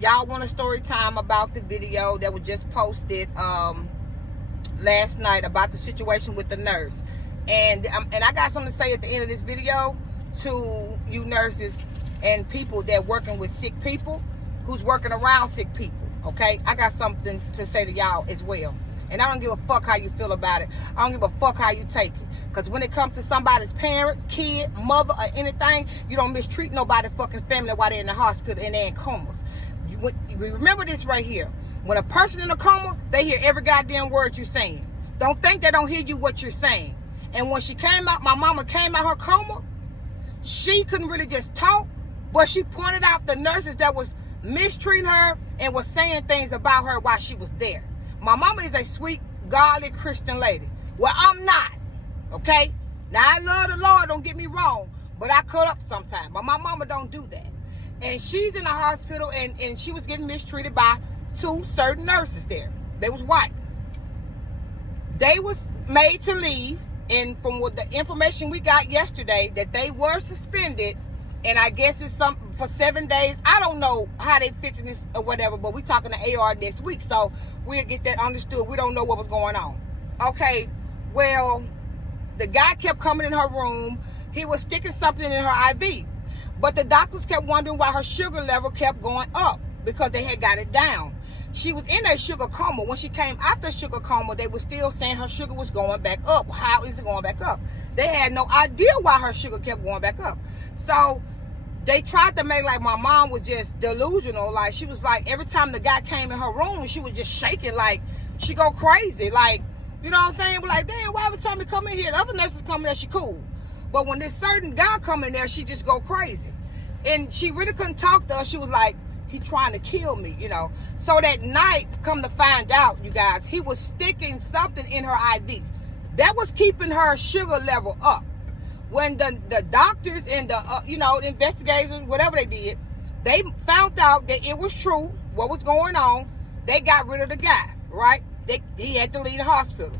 Y'all want a story time about the video that was just posted last night about the situation with the nurse. And I got something to say at the end of this video to you nurses and people that working with sick people, who's working around sick people, okay? I got something to say to y'all as well. And I don't give a fuck how you feel about it. I don't give a fuck how you take it. Because when it comes to somebody's parent, kid, mother, or anything, you don't mistreat nobody's fucking family while they're in the hospital and they're in comas. Remember this right here. When a person in a coma, they hear every goddamn word you're saying. Don't think they don't hear you what you're saying. And when she came out, my mama came out her coma, she couldn't really just talk, but she pointed out the nurses that was mistreating her and was saying things about her while she was there. My mama is a sweet, godly Christian lady. Well, I'm not, okay? Now, I love the Lord, don't get me wrong, but I cut up sometimes. But my mama don't do that. And she's in the hospital, and she was getting mistreated by two certain nurses there. They was white. They was made to leave, and from what the information we got yesterday, that they were suspended, and I guess it's for 7 days. I don't know how they fixing this or whatever, but we talking to AR next week, so we'll get that understood. We don't know what was going on. Okay, well, the guy kept coming in her room. He was sticking something in her IV. But the doctors kept wondering why her sugar level kept going up, because they had got it down. She was in a sugar coma. When she came out the sugar coma, they were still saying her sugar was going back up. How is it going back up? They had no idea why her sugar kept going back up. So they tried to make like my mom was just delusional. Like, she was like, every time the guy came in her room, she was just shaking like she go crazy. Like, you know what I'm saying? We're like, damn, why every time he come in here, the other nurses come in there, she cool. But when this certain guy come in there, she just go crazy. And she really couldn't talk to us. She was like, he trying to kill me, you know. So that night, come to find out, you guys, he was sticking something in her IV. That was keeping her sugar level up. When the doctors and the, the investigators, whatever they did, they found out that it was true, what was going on. They got rid of the guy, right? He had to leave the hospital.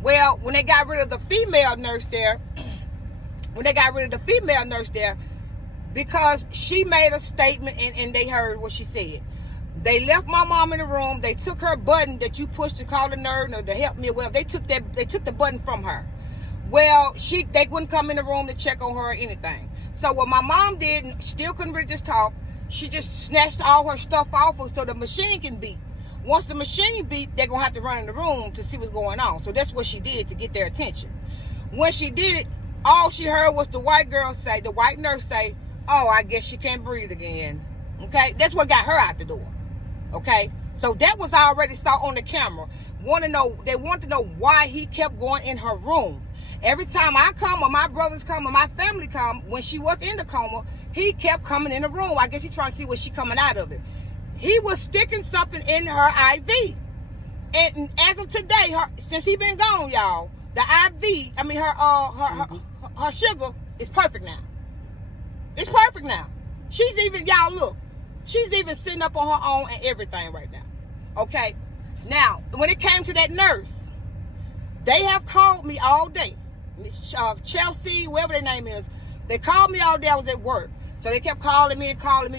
Well, when they got rid of the female nurse there, because she made a statement and they heard what she said. They left my mom in the room. They took her button that you pushed to call the nurse or to help me or whatever. They took the button from her. Well, they wouldn't come in the room to check on her or anything. So what my mom did, still couldn't really just talk, she just snatched all her stuff off her so the machine can beep. Once the machine beep, they're going to have to run in the room to see what's going on. So that's what she did to get their attention. When she did it, all she heard was the white nurse say, oh, I guess she can't breathe again. Okay? That's what got her out the door. Okay? So that was already saw on the camera. They want to know why he kept going in her room. Every time I come or my brothers come or my family come, when she was in the coma, he kept coming in the room. I guess he's trying to see what she coming out of it. He was sticking something in her IV. And as of today, since he been gone, y'all, the IV, her sugar is perfect now. It's perfect now. She's even sitting up on her own and everything right now. Okay? Now, when it came to that nurse, they have called me all day. Chelsea, whatever their name is, they called me all day. I was at work. So they kept calling me.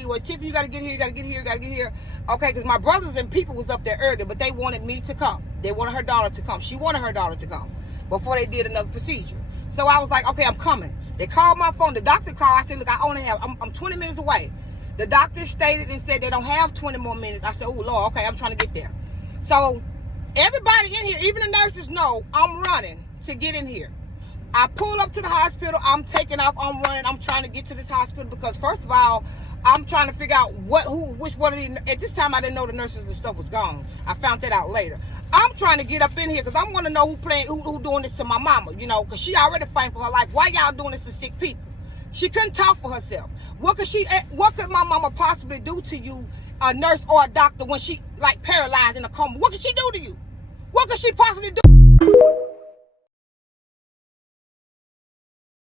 Well, Tiffany, you got to get here. Okay, because my brothers and people was up there earlier, but they wanted me to come. They wanted her daughter to come. She wanted her daughter to come before they did another procedure. So I was like, okay, I'm coming. They called my phone. The doctor called. I said, look, I'm 20 minutes away. The doctor stated and said they don't have 20 more minutes. I said, oh, Lord, okay, I'm trying to get there. So everybody in here, even the nurses know I'm running to get in here. I pull up to the hospital. I'm taking off. I'm running. I'm trying to get to this hospital because, first of all, I'm trying to figure out which one of these. At this time, I didn't know the nurses and stuff was gone. I found that out later. I'm trying to get up in here because I want to know who doing this to my mama, because she already fighting for her life. Why y'all doing this to sick people? She couldn't talk for herself. What could my mama possibly do to you, a nurse or a doctor, when she like paralyzed in a coma? What could she do to you? What could she possibly do?